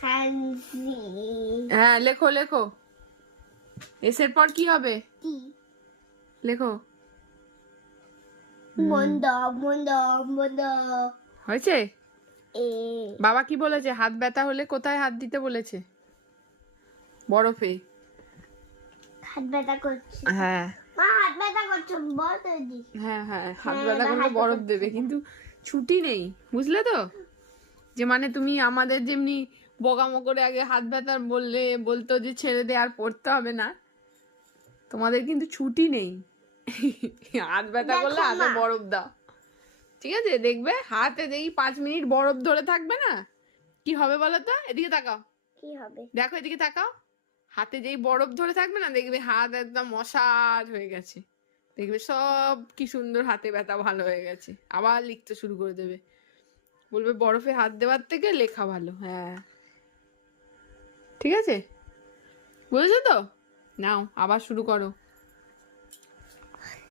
can see. হ্যাঁ লেখো লেখো, এসের পর কি হবে D. লেখো। Mundo, mundo, mundo. হয়েছে? A. বাবা কি বলেছে? হাত ব্যথা হলে কোথায় হাত দিতে বলেছে? বরফে। হাত ব্যথা করছে। হ্যাঁ মা হাত ব্যথা করছে বল দি। হ্যাঁ হ্যাঁ, হাত হ্যাঁ, ব্যথা এবার করলে হাত বরফ ব্যথা দেবে, কিন্তু ছুটি নেই, বুঝলে তো? যে মানে তুমি আমাদের যেমনি বোকামো করে আগে হাত ব্যথা বললে বলতো যে ছেড়ে দে আর পড়তে হবে না, তোমাদের কিন্তু ছুটি নেই। হাত ব্যথা দেখো করলে হাতে মা। বরফ দাও, ঠিক আছে? দেখবে হাতে দেখি 5 মিনিট বরফ ধরে থাকবে না, কি হবে বলো তো? এদিকে তাকাও, কি হবে? দেখো এদিকে তাকাও, হাতে যেই বরফ ধরে থাকবে না, দেখবে হাত একদম মসাজ হয়ে গেছে, দেখবে সব কি সুন্দর হাতে ব্যথা ভালো হয়ে গেছে, আবার লিখতে শুরু করে দেবে, বলবে বরফে হাত দেওয়ার থেকে লেখা ভালো। হ্যাঁ ঠিক আছে, বুঝেছো তো? নাও আবার শুরু করো।